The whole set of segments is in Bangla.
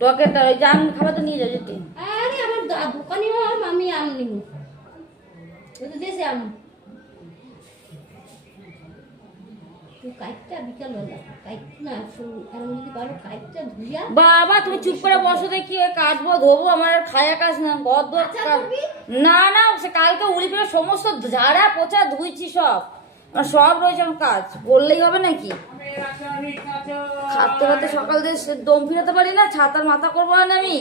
টকেরটা ওই জাম খাবার তো নিয়ে যাও যেতে। আরে আমার দোকানে আমি আম নিব, ওই তো দেশে আম। বাবা তুমি চুপ করে বসো, দেখি কাটবো ধোবো, আমার খায়া কাজ না গদ না না, সে কালকে উড়ি করে সমস্ত ঝাড়া পোছা ধুইছি, সব রয়েছে আমার কাজ, বললেই হবে নাকি? খাটতে খাটতে সকাল দিয়ে দম ফিরাতে পারি না, ছাতার মাথা করবো না আমি।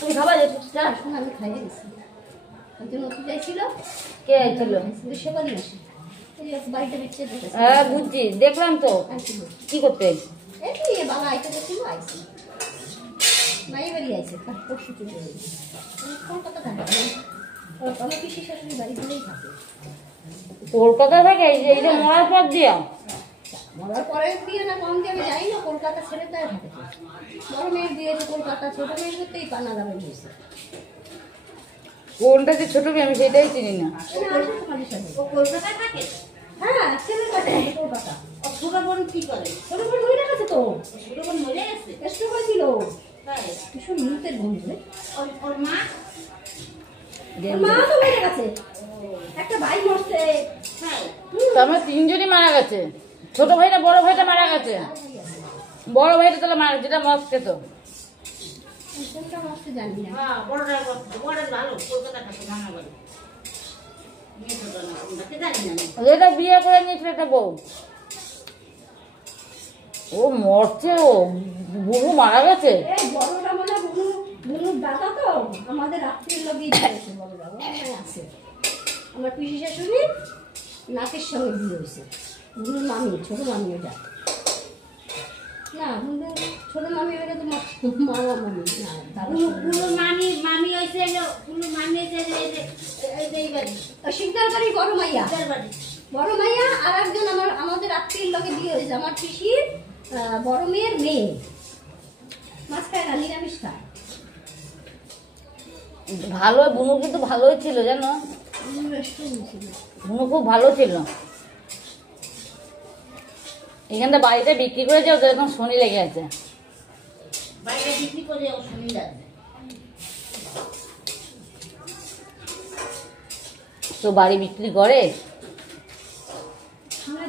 তুমি খাবা যে আমি খাইয়ে গেছি, নতুন যাইছিল কে আইছিল? বাড়িতে বেঁচে হ্যাঁ বুঝছি, দেখলাম তো। কি করতে? বাবা আইতে গেছিল, আইসি মাই বাড়ি আইছে পরশু চলে কলকাতা থাকে, আমার পিসি শাশুড়ি বাড়ি ধরেই থাকে কলকাতা থাকে। এই যে মরার পর দিয়া, মরার পরে দিয়ে না কম দিয়ে আমি যাই না, কলকাতা ছেড়ে তাই থাকে। বড় মেয়ের দিয়েছে কলকাতা, ছোট মেয়ের করতেই পানা দামে দিয়েছে। কোনটা যে ছোট মেয়ে আমি সেটাই চিনি না। ও কলকাতায় থাকে? হ্যাঁ, ছেলের কাছে কলকাতা। ছোট বোন কি করে? ছোট বোন মরে গেছে তো। ছোট বোন মরে গেছে? কষ্ট হয়েছিল। ভীষণ মুহূর্তের বন্ধু। ওর মা তো মরে গেছে, একটা ভাই মরছে। হ্যাঁ, আমার তিনজনই মারা গেছে। ছোট ভাইটা বড় ভাইটা মারা গেছে, বড় ভাইটা তাহলে মারা, যেটা মদ খেত। যেটা বিয়ে করে নিয়েছিল একটা বউ, ও মরছে, ও বুবু মারা গেছে। বড়টা মানে বুনুর দাদা তো, আমাদের আত্মীয় লগেই আছে। আমার পিসি শাশুড়ি নাকের সঙ্গে বিয়ে হয়েছে, বুনুর মামি, ছোট মামি ওটা না, ছোট মামি ওটা তো মামা মামি না, বুনুর মামি হয়েছে, বুনুর মামি হয়েছে শিকদার বাড়ি বড় মাইয়া, বড় মাইয়া। আর একজন আমাদের আত্মীয়ের লগে বিয়ে হয়েছে, আমার পিসির বড় মেয়ের মেয়ে। মাছ খায় না, নিরামিষ খায়। ভালো বুনু, কিন্তু ভালোই ছিল জানো, বুনু খুব ভালো ছিল। এখানটা বাড়িতে বিক্রি করে যাও তো, এখন শনি লেগে আছে। বাড়িতে বিক্রি করে শনি লাগবে তো বাড়ি বিক্রি করে।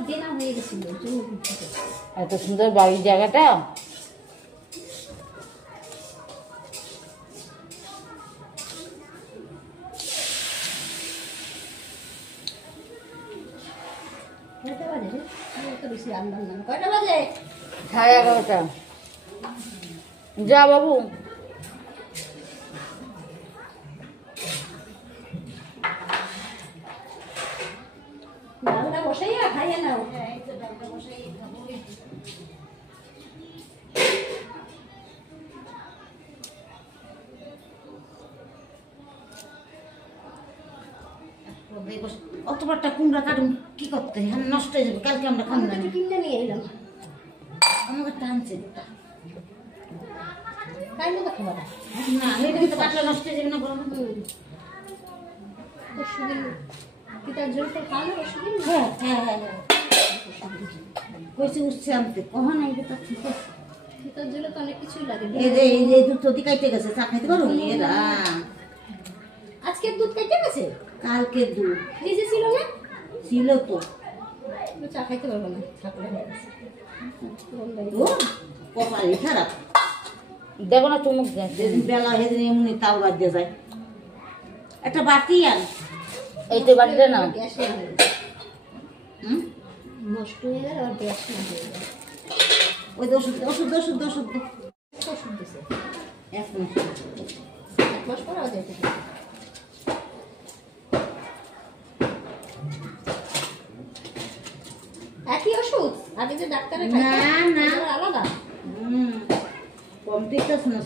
দেনা হয়ে গেছিল, এত সুন্দর বাড়ির জায়গাটা। কয়টা বাজে? 11:30। যা বাবু। ডালটা বসাইয়া খাইয়া নাও। অত বড়টা কুমড়া কাটুন কি করতে, হ্যাঁ নষ্ট হয়ে যাবে, কালকে আমরা খাবো না। কিনতে নিয়ে এলাম, আমাকে টানছে খাইলে তো খাবার না, এটা কিন্তু কাটলে নষ্ট হয়ে যাবে না। পরশুদিন পিতার জন্য খাওয়ানো, পরশুদিন হ্যাঁ হ্যাঁ হ্যাঁ কইছে উঠছে আনতে, কখন আইবে তা ঠিক আছে। পিতার জন্য তো অনেক কিছুই লাগে। এই যে দুধ তো কাইতে গেছে, চা খাইতে পারো এরা। আজকের দুধ কেটে গেছে, কালকে দুধ ফ্রিজে ছিল না? ছিল তো, চা খাইতে পারবো না, কপালই খারাপ। দেখো না চুমুক যেদিন বেলা সেদিন এমনি তাও বাদ দিয়ে যায়। একটা বাটি আন, এই তো বাড়িতে না, নষ্ট হয়ে গেল আর গ্যাস না হয়ে গেল। ওই ওষুধ ওষুধ ওষুধ ওষুধ ওষুধ দিছে, 1 মাস পর আবার যেতে একই ওষুধ, আগে যে ডাক্তারে না না আলাদা। কমতে না